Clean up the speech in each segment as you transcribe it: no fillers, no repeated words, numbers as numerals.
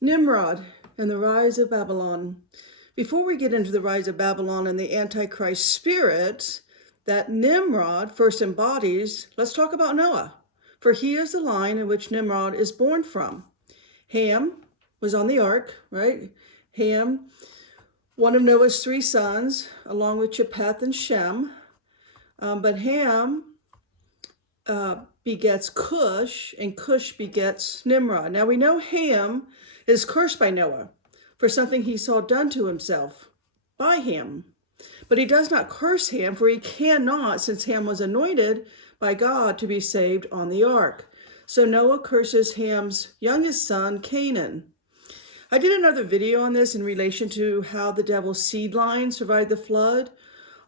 Nimrod and the rise of Babylon. Before we get into the rise of Babylon and the Antichrist spirit that Nimrod first embodies, let's talk about Noah. For he is the line in which Nimrod is born from. Ham was on the ark, right? Ham, one of Noah's three sons, along with Japheth and Shem. But Ham begets Cush, and Cush begets Nimrod. Now we know Ham is cursed by Noah for something he saw done to himself by Ham. But he does not curse Ham, for he cannot, since Ham was anointed by God to be saved on the ark. So Noah curses Ham's youngest son, Canaan. I did another video on this in relation to how the devil's seed line survived the flood,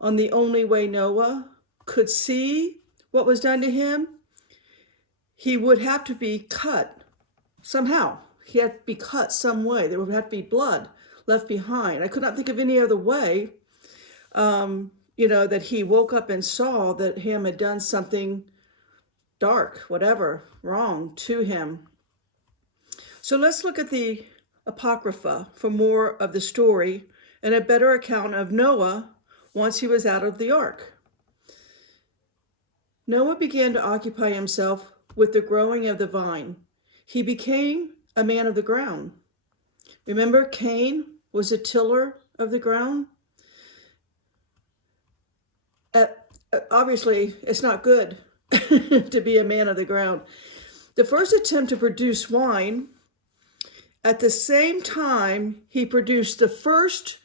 on the only way Noah could see what was done to him. He would have to be cut somehow. He had to be cut some way. There would have to be blood left behind. I could not think of any other way, that he woke up and saw that Ham had done something dark, whatever, wrong to him. So let's look at the Apocrypha for more of the story and a better account of Noah once he was out of the ark. Noah began to occupy himself with the growing of the vine. He became a man of the ground. Remember, Cain was a tiller of the ground? Obviously, it's not good to be a man of the ground. The first attempt to produce wine, at the same time, he produced the first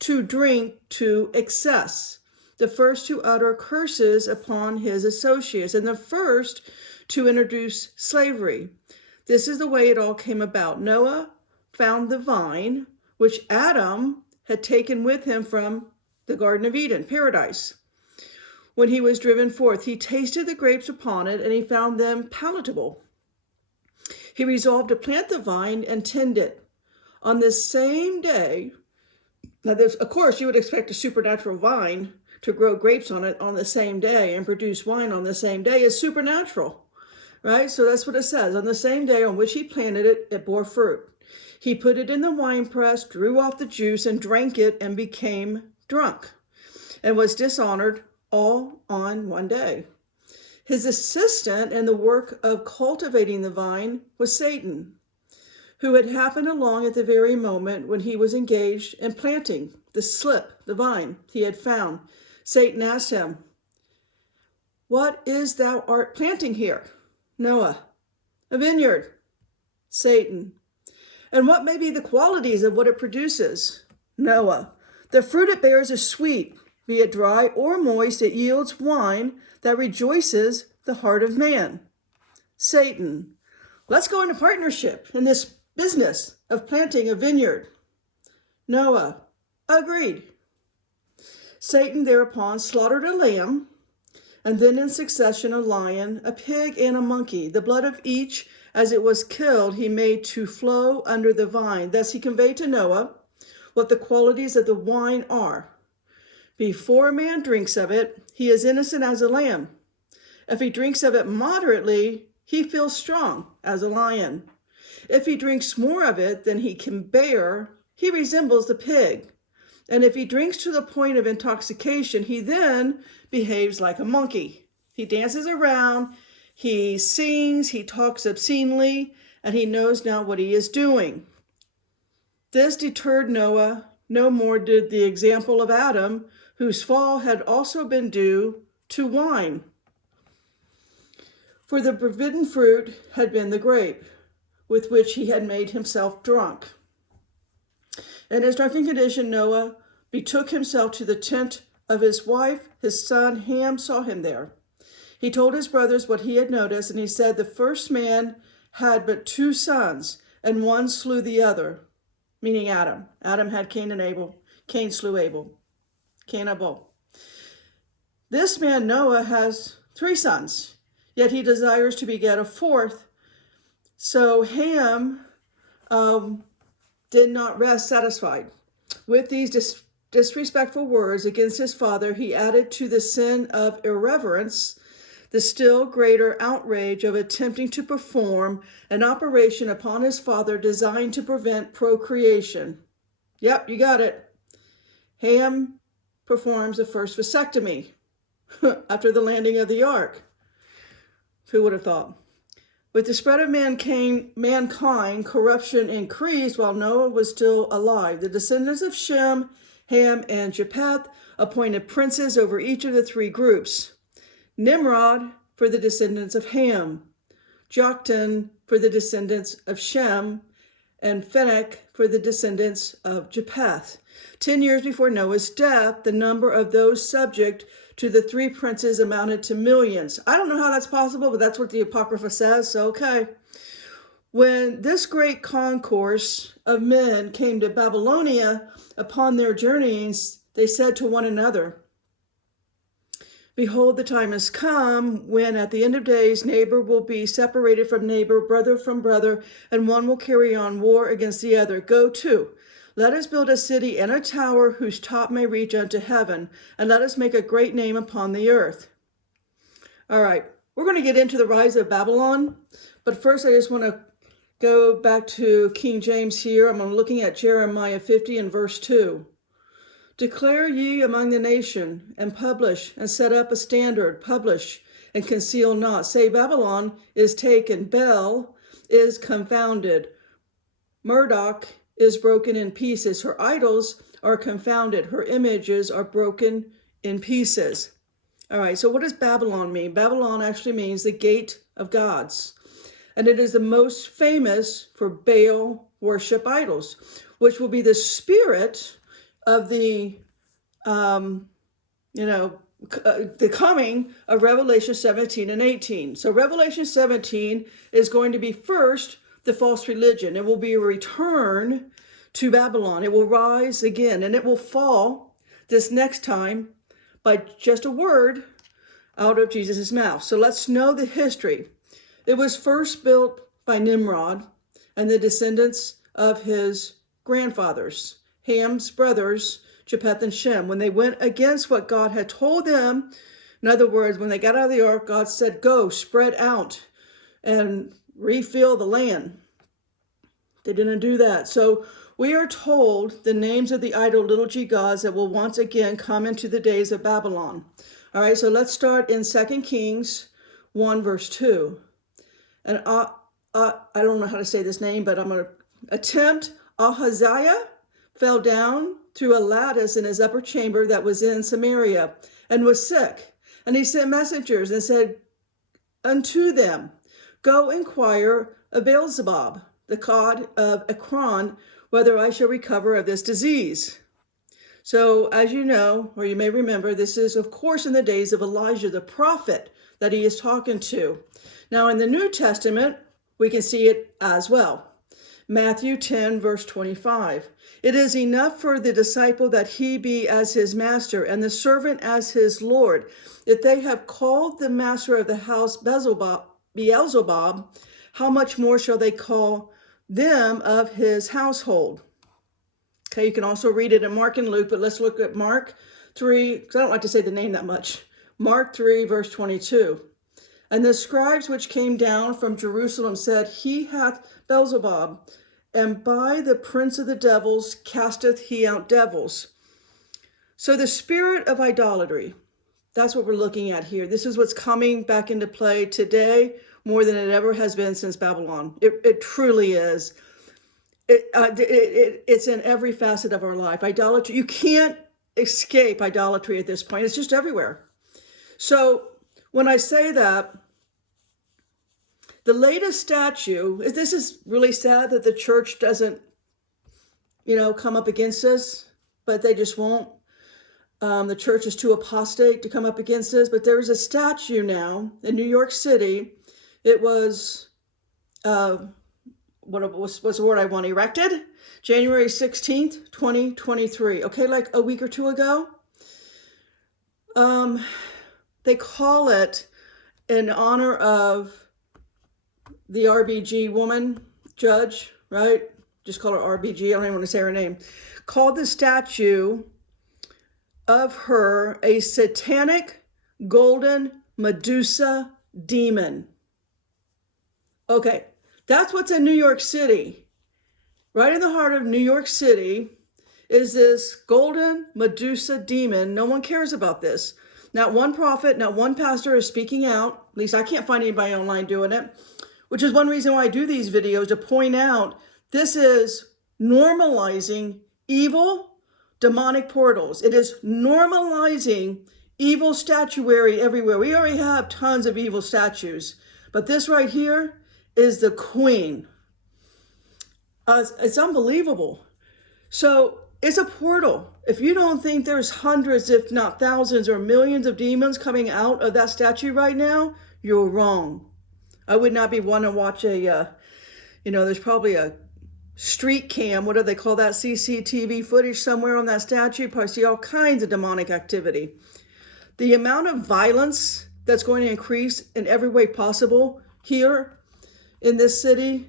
to drink to excess, the first to utter curses upon his associates, and the first to introduce slavery. This is the way it all came about. Noah found the vine, which Adam had taken with him from the Garden of Eden, paradise. When he was driven forth, he tasted the grapes upon it, and he found them palatable. He resolved to plant the vine and tend it. On this same day, now this, of course, you would expect a supernatural vine to grow grapes on it on the same day and produce wine on the same day. Is supernatural, right? So that's what it says. On the same day on which he planted it, it bore fruit. He put it in the winepress, drew off the juice, and drank it, and became drunk, and was dishonored all on one day. His assistant in the work of cultivating the vine was Satan, who had happened along at the very moment when he was engaged in planting the vine he had found. Satan asked him, "What is thou art planting here?" Noah, "A vineyard." Satan, "And what may be the qualities of what it produces?" Noah, "The fruit it bears is sweet. Be it dry or moist, it yields wine that rejoices the heart of man." Satan, "Let's go into partnership in this business of planting a vineyard." Noah, "Agreed." Satan thereupon slaughtered a lamb, and then in succession a lion, a pig, and a monkey. The blood of each, as it was killed, he made to flow under the vine. Thus he conveyed to Noah what the qualities of the wine are. Before a man drinks of it, he is innocent as a lamb. If he drinks of it moderately, he feels strong as a lion. If he drinks more of it than he can bear, he resembles the pig. And if he drinks to the point of intoxication, he then behaves like a monkey. He dances around, he sings, he talks obscenely, and he knows not what he is doing. This deterred Noah. No more did the example of Adam, whose fall had also been due to wine. For the forbidden fruit had been the grape, with which he had made himself drunk. In his drunken condition, Noah betook himself to the tent of his wife. His son Ham saw him there. He told his brothers what he had noticed, and he said, "The first man had but two sons, and one slew the other," meaning Adam. Adam had Cain and Abel. Cain slew Abel. This man Noah has three sons, yet he desires to beget a fourth. So Ham did not rest satisfied. With these disrespectful words against his father, he added to the sin of irreverence the still greater outrage of attempting to perform an operation upon his father designed to prevent procreation. Yep, you got it. Ham performs the first vasectomy after the landing of the ark. Who would have thought? With the spread of mankind, corruption increased while Noah was still alive. The descendants of Shem, Ham, and Japheth appointed princes over each of the three groups. Nimrod for the descendants of Ham, Joktan for the descendants of Shem, and Phanek for the descendants of Japheth. 10 years before Noah's death, the number of those subject to the three princes amounted to millions. I don't know how that's possible, but that's what the Apocrypha says, so okay. When this great concourse of men came to Babylonia upon their journeys, they said to one another, "Behold, the time has come when at the end of days neighbor will be separated from neighbor, brother from brother, and one will carry on war against the other. Go to, let us build a city and a tower whose top may reach unto heaven, and let us make a great name upon the earth." All right, we're going to get into the rise of Babylon, but first I just want to go back to King James here. I'm looking at Jeremiah 50 and verse 2. "Declare ye among the nation, and publish, and set up a standard, publish, and conceal not. Say, Babylon is taken, Bel is confounded, Marduk is broken in pieces. Her idols are confounded, her images are broken in pieces." All right, so what does Babylon mean? Babylon actually means the gate of gods. And it is the most famous for Baal worship idols, which will be the spirit of the coming of Revelation 17 and 18. So Revelation 17 is going to be first the false religion. It will be a return to Babylon. It will rise again, and it will fall this next time by just a word out of Jesus' mouth. So let's know the history. It was first built by Nimrod and the descendants of his grandfathers, Ham's brothers, Japheth and Shem, when they went against what God had told them. In other words, when they got out of the ark, God said, "Go, spread out and refill the land." They didn't do that. So we are told the names of the idol little g gods that will once again come into the days of Babylon. All right, so let's start in 2 Kings 1 verse 2. And I don't know how to say this name, but I'm going to attempt. Ahaziah fell down through a lattice in his upper chamber that was in Samaria and was sick. And he sent messengers and said unto them, "Go inquire of Beelzebub, the god of Ekron, whether I shall recover of this disease." So as you know, or you may remember, this is of course in the days of Elijah, the prophet that he is talking to. Now in the New Testament, we can see it as well. Matthew 10 verse 25. "It is enough for the disciple that he be as his master, and the servant as his Lord. If they have called the master of the house Beelzebub, how much more shall they call them of his household?" Okay, you can also read it in Mark and Luke, but let's look at Mark 3, because I don't like to say the name that much. Mark 3 verse 22. "And the scribes which came down from Jerusalem said, He hath Beelzebub, and by the prince of the devils casteth he out devils." So the spirit of idolatry, that's what we're looking at here. This is what's coming back into play today more than it ever has been since Babylon. It truly is. It's in every facet of our life. Idolatry, you can't escape idolatry at this point. It's just everywhere. So when I say that, the latest statue, this is really sad that the church doesn't, come up against us, but they just won't. The church is too apostate to come up against us, but there's a statue now in New York City. It was, what's the word I want, erected? January 16th, 2023. Okay, like a week or two ago. They call it in honor of the RBG woman, judge, right? Just call her RBG. I don't even want to say her name. Called the statue of her a satanic golden Medusa demon. Okay, that's what's in New York City. Right in the heart of New York City is this golden Medusa demon. No one cares about this. Not one prophet, not one pastor is speaking out. At least I can't find anybody online doing it, which is one reason why I do these videos, to point out this is normalizing evil demonic portals. It is normalizing evil statuary everywhere. We already have tons of evil statues, but this right here is the queen. It's unbelievable. So it's a portal. If you don't think there's hundreds, if not thousands or millions of demons coming out of that statue right now, you're wrong. I would not be one to watch there's probably a street cam, what do they call that, CCTV footage somewhere on that statue. You probably see all kinds of demonic activity. The amount of violence that's going to increase in every way possible here in this city,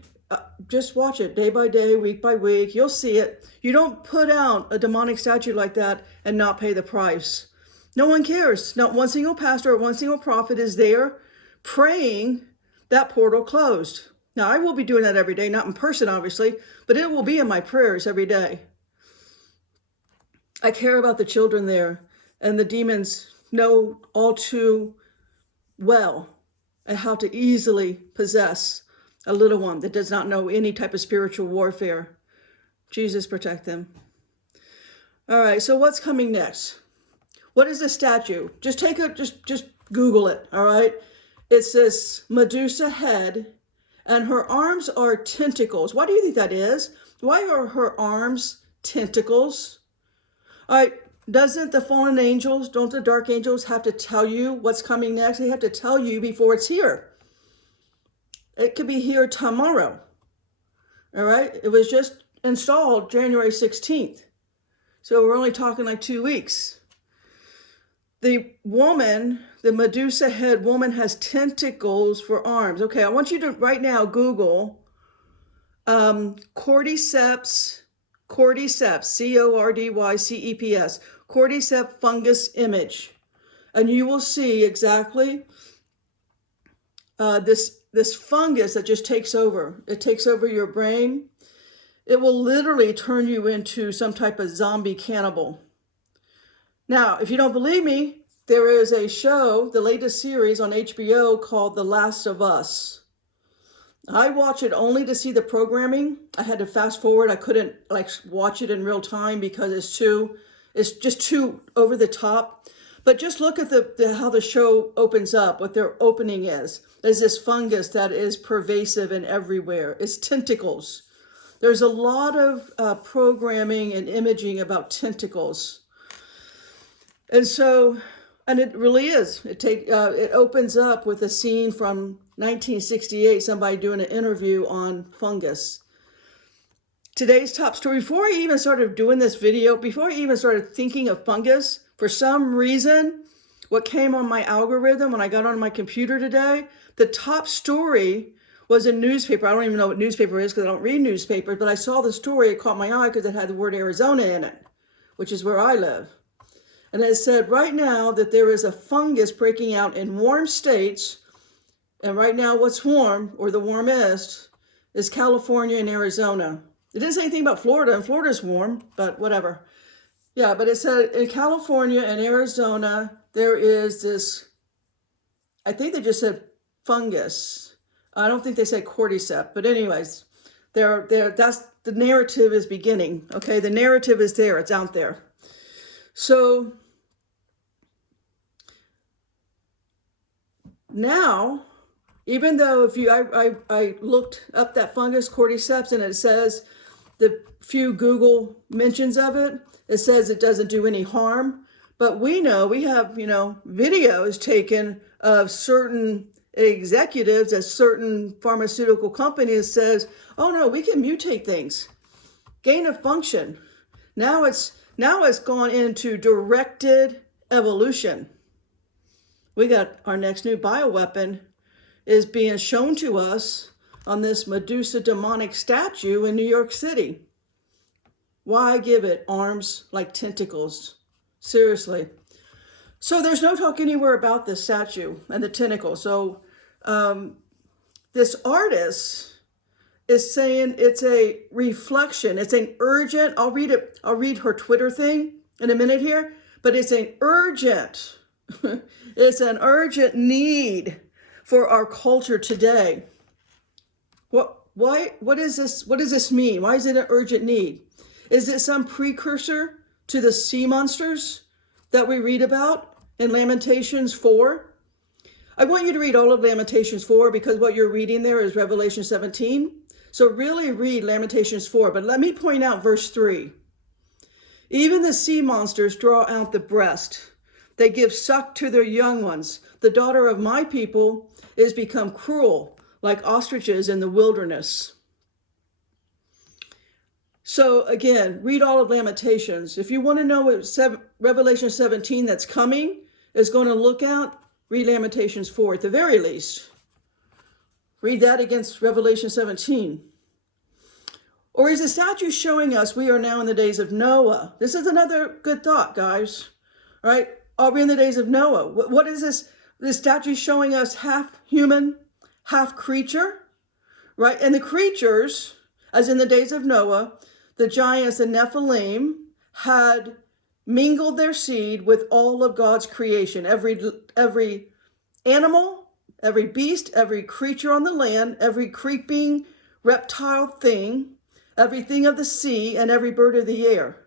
just watch it day by day, week by week. You'll see it. You don't put out a demonic statue like that and not pay the price. No one cares. Not one single pastor or one single prophet is there praying that portal closed. Now, I will be doing that every day, not in person, obviously, but it will be in my prayers every day. I care about the children there, and the demons know all too well how to easily possess a little one that does not know any type of spiritual warfare. Jesus protect them. All right, so what's coming next? What is the statue? Just Google it, all right? It's this Medusa head, and her arms are tentacles. Why do you think that is? Why are her arms tentacles? All right, doesn't the fallen angels, don't the dark angels have to tell you what's coming next? They have to tell you before it's here. It could be here tomorrow. All right, it was just installed January 16th. So we're only talking like 2 weeks. The woman, the Medusa head woman, has tentacles for arms. Okay, I want you to right now Google cordyceps, cordyceps, cordyceps fungus image. And you will see exactly this fungus that just takes over. It takes over your brain. It will literally turn you into some type of zombie cannibal. Now, if you don't believe me, there is a show, the latest series on HBO called The Last of Us. I watch it only to see the programming. I had to fast forward. I couldn't watch it in real time because it's just too over the top. But just look at how the show opens up, what their opening is. There's this fungus that is pervasive and everywhere. It's tentacles. There's a lot of programming and imaging about tentacles. And it really is. It opens up with a scene from 1968, somebody doing an interview on fungus. Today's top story, before I even started doing this video, before I even started thinking of fungus, for some reason, what came on my algorithm when I got on my computer today, the top story was a newspaper. I don't even know what newspaper it is because I don't read newspapers, but I saw the story. It caught my eye because it had the word Arizona in it, which is where I live. And it said right now that there is a fungus breaking out in warm states. And right now what's warm, or the warmest, is California and Arizona. It didn't say anything about Florida, and Florida's warm, but whatever. Yeah, but it said in California and Arizona, there is this, I think they just said fungus. I don't think they say cordyceps, but anyways, that's the narrative is beginning. Okay, the narrative is there, it's out there. So now, even though I looked up that fungus cordyceps and it says the few Google mentions of it, it says it doesn't do any harm. But we know, we have, videos taken of certain executives at certain pharmaceutical companies says, oh no, we can mutate things. Gain of function. Now it's gone into directed evolution. We got our next new bioweapon is being shown to us on this Medusa demonic statue in New York City. Why give it arms like tentacles? Seriously. So there's no talk anywhere about this statue and the tentacle. So this artist is saying it's a reflection. It's an urgent, I'll read it. I'll read her Twitter thing in a minute here, but it's an urgent, it's an urgent need for our culture today. What is this? What does this mean? Why is it an urgent need? Is it some precursor to the sea monsters that we read about in Lamentations 4? I want you to read all of Lamentations 4 because what you're reading there is Revelation 17. So really read Lamentations 4, but let me point out verse 3. Even the sea monsters draw out the breast. They give suck to their young ones. The daughter of my people is become cruel, like ostriches in the wilderness. So again, read all of Lamentations. If you want to know what Revelation 17 that's coming is going to look at, read Lamentations 4 at the very least. Read that against Revelation 17. Or is the statue showing us we are now in the days of Noah? This is another good thought, guys. Right? Are we in the days of Noah? What is this? This statue showing us half human, half creature, right? And the creatures, as in the days of Noah, the giants, the Nephilim, had mingled their seed with all of God's creation. Every animal, every beast, every creature on the land, every creeping reptile thing, everything of the sea, and every bird of the air.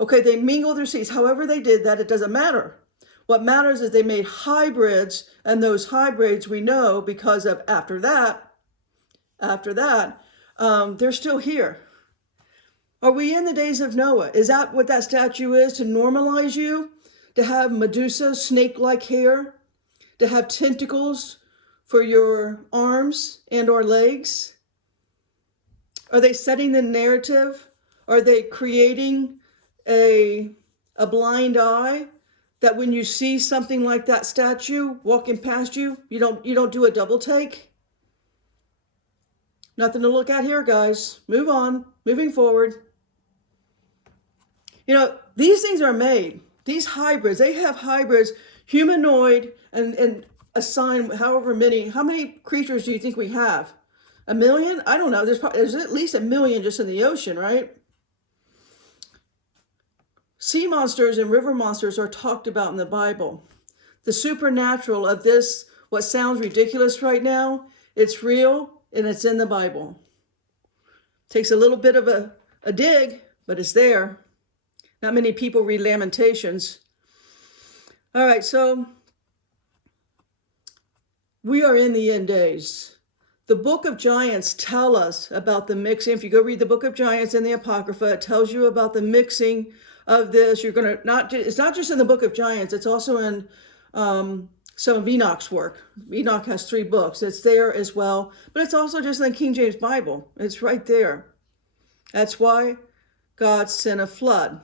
Okay, they mingled their seeds. However they did that, it doesn't matter. What matters is they made hybrids, and those hybrids we know because of after that, they're still here. Are we in the days of Noah? Is that what that statue is, to normalize you? To have Medusa, snake-like hair? To have tentacles for your arms and or legs? Are they setting the narrative? Are they creating a blind eye that when you see something like that statue walking past you, you don't do a double take? Nothing to look at here, guys. Move on. Moving forward. You know, these things are made. These hybrids, they have hybrids, humanoid, and assign how many creatures do you think we have? 1 million? I don't know. There's at least 1 million just in the ocean, right? Sea monsters and river monsters are talked about in the Bible. The supernatural of this, what sounds ridiculous right now, it's real and it's in the Bible. Takes a little bit of a dig, but it's there. Not many people read Lamentations. All right, so we are in the end days. The book of Giants tell us about the mixing. If you go read the book of Giants in the Apocrypha, it tells you about the mixing of this. You're going to it's not just in the book of Giants, it's also in some of Enoch's work. Enoch has 3 books. It's there as well, but it's also just in the King James Bible. It's right there. That's why God sent a flood.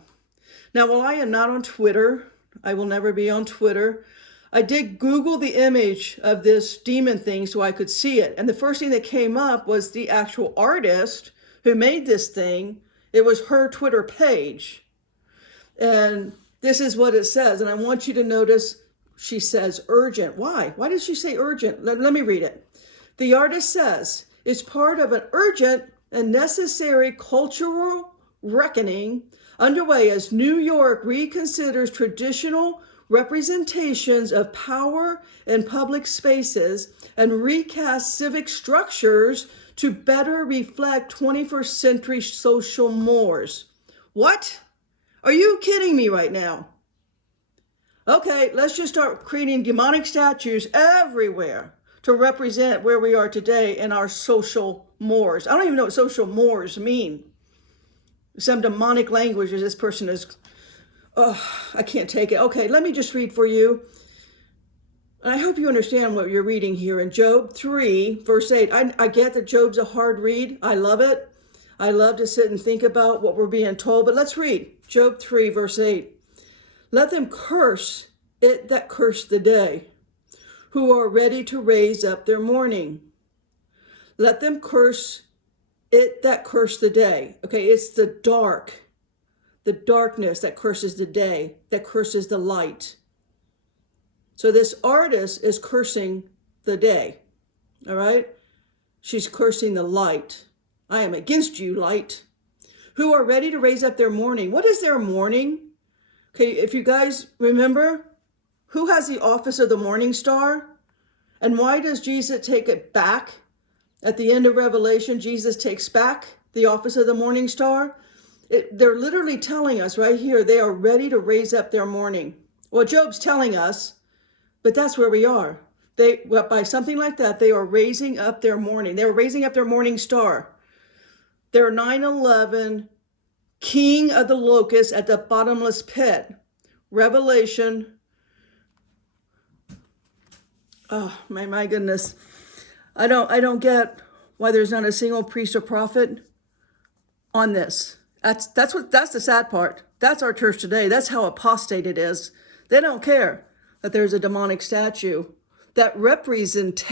Now, while I am not on Twitter, I will never be on Twitter, I did Google the image of this demon thing so I could see it. And the first thing that came up was the actual artist who made this thing. It was her Twitter page. And this is what it says. And I want you to notice she says urgent. Why? Why does she say urgent? Let me read it. The artist says, it's part of an urgent and necessary cultural reckoning underway as New York reconsiders traditional representations of power in public spaces and recast civic structures to better reflect 21st century social mores. What? Are you kidding me right now? Okay, let's just start creating demonic statues everywhere to represent where we are today in our social mores. I don't even know what social mores mean. Some demonic language as this person is, I can't take it. Okay, let me just read for you. And I hope you understand what you're reading here in Job 3, verse 8. I get that Job's a hard read. I love it. I love to sit and think about what we're being told. But let's read Job 3, verse 8. Let them curse it that curse the day, who are ready to raise up their mourning. Let them curse it that curse the day. Okay, it's the darkness that curses the day, that curses the light. So this artist is cursing the day, all right? She's cursing the light. I am against you, light, who are ready to raise up their mourning. What is their mourning? Okay, if you guys remember, who has the office of the morning star? And why does Jesus take it back? At the end of Revelation, Jesus takes back the office of the morning star. They're literally telling us right here, they are ready to raise up their mourning. Well, Job's telling us, but that's where we are. By something like that, they are raising up their mourning. They're raising up their morning star. They're 9/11, king of the locusts at the bottomless pit. Revelation. Oh, my goodness. I don't get why there's not a single priest or prophet on this. That's the sad part. That's our church today. That's how apostate it is. They don't care that there's a demonic statue that represents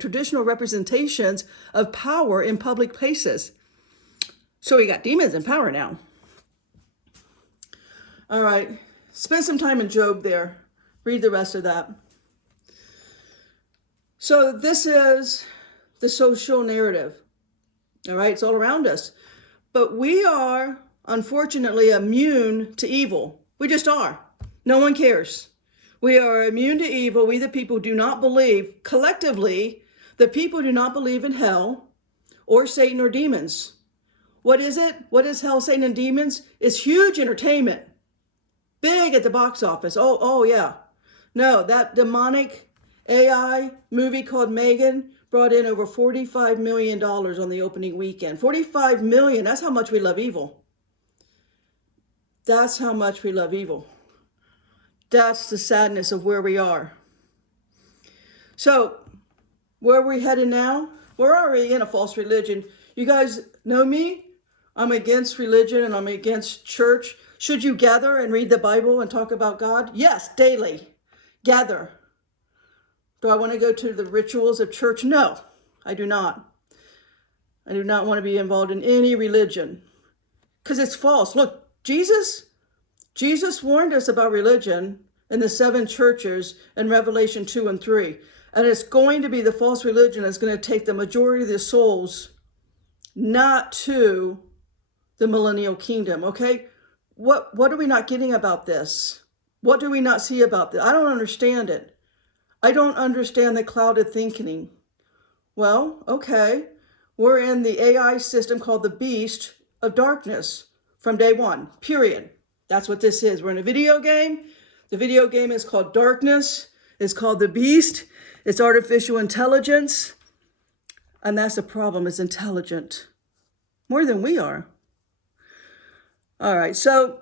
traditional representations of power in public places. So we got demons in power now. All right, spend some time in Job there. Read the rest of that. So this is the social narrative. All right, it's all around us. But we are, unfortunately, immune to evil. We just are. No one cares. We are immune to evil. We, the people, do not believe, collectively, the people do not believe in hell or Satan or demons. What is it? What is hell, Satan, and demons? It's huge entertainment. Big at the box office. Oh yeah. No, that demonic AI movie called Megan brought in over $45 million on the opening weekend. 45 million. That's how much we love evil. That's how much we love evil. That's the sadness of where we are. So, where are we headed now? We're already in a false religion. You guys know me. I'm against religion and I'm against church. Should you gather and read the Bible and talk about God? Yes, daily. Gather. Do I want to go to the rituals of church? No, I do not. I do not want to be involved in any religion because it's false. Look, Jesus warned us about religion in the 7 churches in Revelation 2 and 3. And it's going to be the false religion that's going to take the majority of the souls not to the millennial kingdom, okay? What are we not getting about this? What do we not see about this? I don't understand it. I don't understand the clouded thinking. Well, okay, we're in the AI system called the beast of darkness from day one, period. That's what this is. We're in a video game. The video game is called darkness. It's called the beast. It's artificial intelligence. And that's the problem, it's intelligent. More than we are. All right, so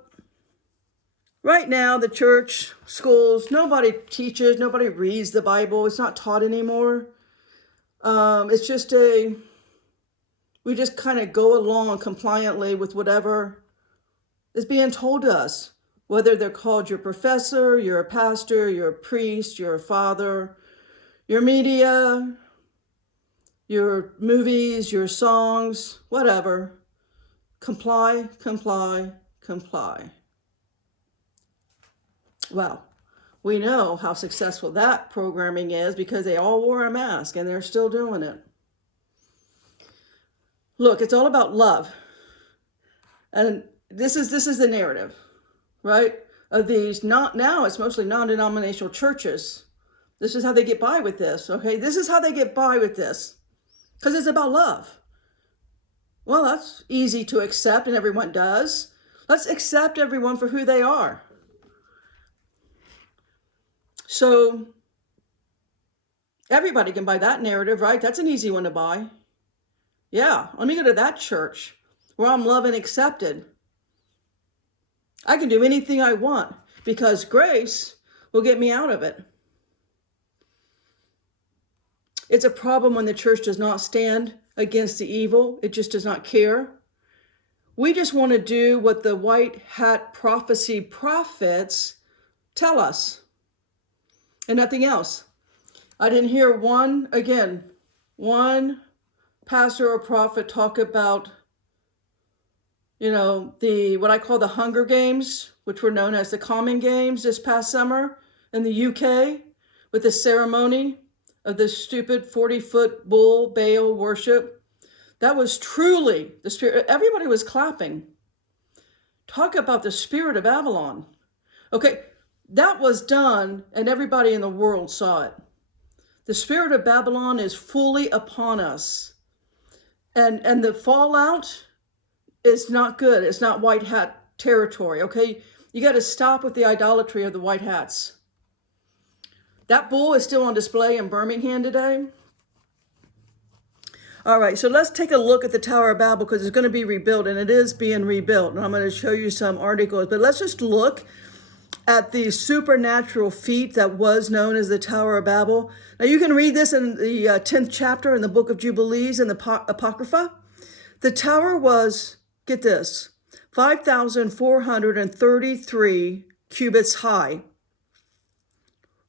right now, the church, schools, nobody teaches, nobody reads the Bible. It's not taught anymore. It's just we just kind of go along compliantly with whatever is being told to us. Whether they're called your professor, you're a pastor, you're a priest, you're a father, your media, your movies, your songs, whatever. Comply, comply, comply. Well, we know how successful that programming is because they all wore a mask and they're still doing it. Look, it's all about love. And this is the narrative, right? Of these, not now, it's mostly non-denominational churches. This is how they get by with this, okay? This is how they get by with this because it's about love. Well, that's easy to accept and everyone does. Let's accept everyone for who they are. So everybody can buy that narrative, right? That's an easy one to buy. Yeah, let me go to that church where I'm loved and accepted. I can do anything I want because grace will get me out of it. It's a problem when the church does not stand against the evil. It just does not care. We just want to do what the white hat prophecy prophets tell us and nothing else. I didn't hear one pastor or prophet talk about, what I call the Hunger Games, which were known as the Common Games this past summer. in the UK with the ceremony of this stupid 40-foot bull Baal worship. That was truly the spirit. Everybody was clapping. Talk about the spirit of Babylon. Okay, that was done and everybody in the world saw it. The spirit of Babylon is fully upon us. And the fallout is not good. It's not white hat territory, okay? You got to stop with the idolatry of the white hats. That bull is still on display in Birmingham today. All right, so let's take a look at the Tower of Babel because it's going to be rebuilt, and it is being rebuilt. And I'm going to show you some articles, but let's just look at the supernatural feat that was known as the Tower of Babel. Now you can read this in the 10th chapter in the book of Jubilees in the Apocrypha. The tower was, get this, 5,433 cubits high.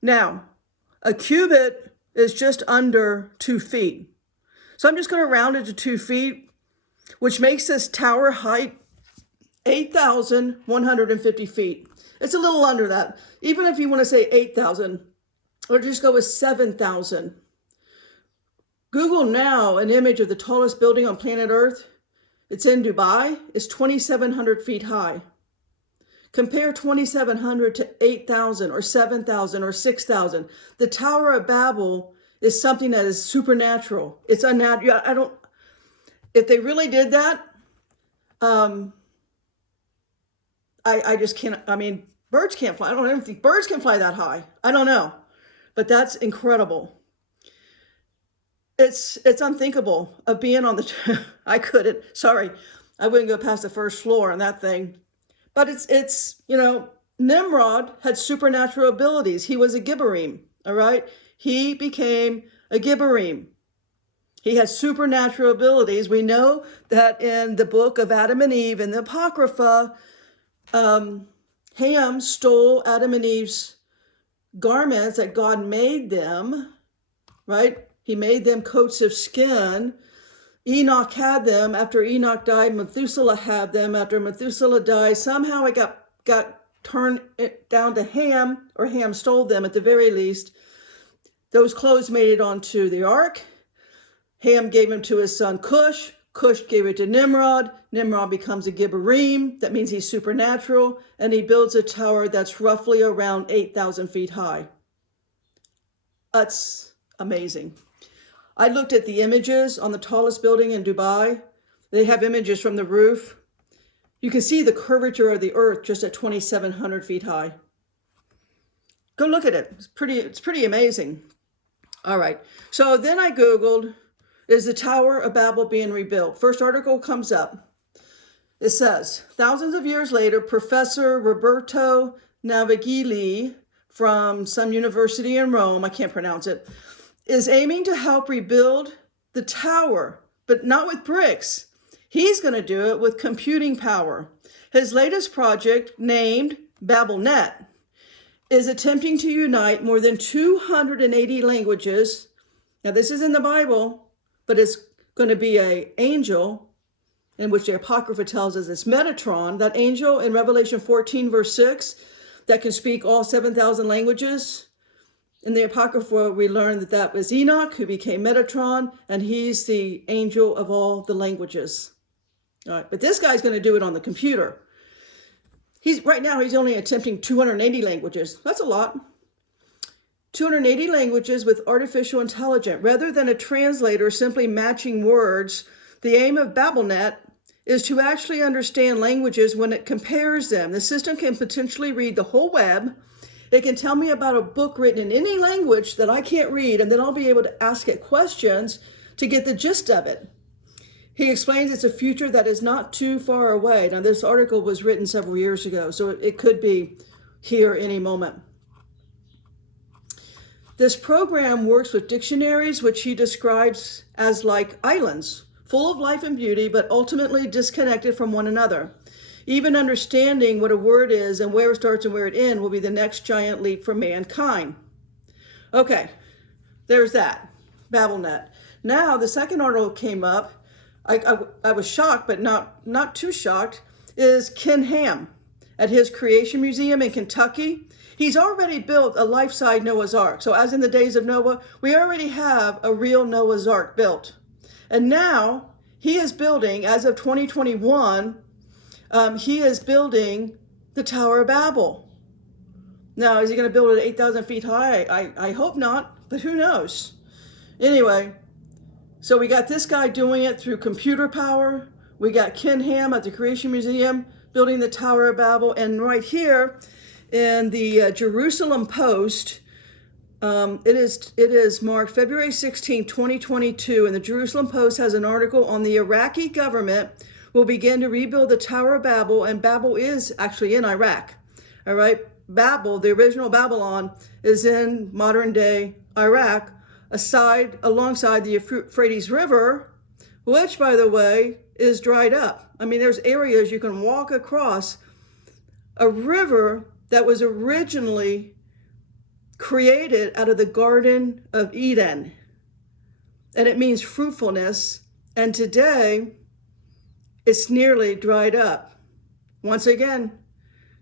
Now, a cubit is just under 2 feet. So I'm just going to round it to 2 feet, which makes this tower height 8,150 feet. It's a little under that. Even if you want to say 8,000, or just go with 7,000. Google now an image of the tallest building on planet Earth. It's in Dubai. It's 2,700 feet high. Compare 2,700 to 8,000 or 7,000 or 6,000. The Tower of Babel is something that is supernatural. It's unnatural. If they really did that, I just can't, I mean, birds can't fly. I don't even think birds can fly that high. I don't know, but that's incredible. It's unthinkable of being on the, I couldn't, sorry, I wouldn't go past the first floor on that thing. But it's, you know, Nimrod had supernatural abilities. He was a Gibberim, all right? He became a Gibberim. He has supernatural abilities. We know that in the book of Adam and Eve, in the Apocrypha, Ham stole Adam and Eve's garments that God made them, right? He made them coats of skin. Enoch had them. After Enoch died, Methuselah had them. After Methuselah died, somehow it got turned down to Ham, or Ham stole them at the very least. Those clothes made it onto the ark. Ham gave them to his son Cush. Cush gave it to Nimrod. Nimrod becomes a Gibberim. That means he's supernatural. And he builds a tower that's roughly around 8,000 feet high. That's amazing. I looked at the images on the tallest building in Dubai. They have images from the roof. You can see the curvature of the earth just at 2,700 feet high. Go look at it. It's pretty amazing. All right. So then I Googled, is the Tower of Babel being rebuilt? First article comes up. It says, thousands of years later, Professor Roberto Navigili from some university in Rome, I can't pronounce it, is aiming to help rebuild the tower, but not with bricks. He's going to do it with computing power. His latest project, named BabelNet, is attempting to unite more than 280 languages. Now, this is in the Bible, but it's going to be an angel, in which the Apocrypha tells us it's Metatron, that angel in Revelation 14, verse 6, that can speak all 7,000 languages. In the Apocrypha, we learned that that was Enoch, who became Metatron, and he's the angel of all the languages. All right, but this guy's going to do it on the computer. Right now, he's only attempting 280 languages. That's a lot. 280 languages with artificial intelligence. Rather than a translator simply matching words, the aim of BabelNet is to actually understand languages when it compares them. The system can potentially read the whole web. It can tell me about a book written in any language that I can't read, and then I'll be able to ask it questions to get the gist of it. He explains it's a future that is not too far away. Now, this article was written several years ago, so it could be here any moment. This program works with dictionaries, which he describes as like islands, full of life and beauty, but ultimately disconnected from one another. Even understanding what a word is and where it starts and where it ends will be the next giant leap for mankind. Okay, there's that, BabelNet. Now, the second article came up. I was shocked, but not too shocked, is Ken Ham at his Creation Museum in Kentucky. He's already built a life-size Noah's Ark. So as in the days of Noah, we already have a real Noah's Ark built. And now he is building, as of 2021, he is building the Tower of Babel. Now, is he going to build it 8,000 feet high? I hope not, but who knows? Anyway, so we got this guy doing it through computer power. We got Ken Ham at the Creation Museum building the Tower of Babel. And right here in the Jerusalem Post, it is marked February 16, 2022, and the Jerusalem Post has an article on the Iraqi government will begin to rebuild the Tower of Babel, and Babel is actually in Iraq. All right, Babel, the original Babylon, is in modern-day Iraq, alongside the Euphrates River, which, by the way, is dried up. I mean, there's areas you can walk across a river that was originally created out of the Garden of Eden. And it means fruitfulness. And today, it's nearly dried up. Once again,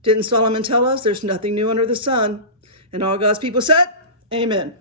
didn't Solomon tell us there's nothing new under the sun? And all God's people said, amen.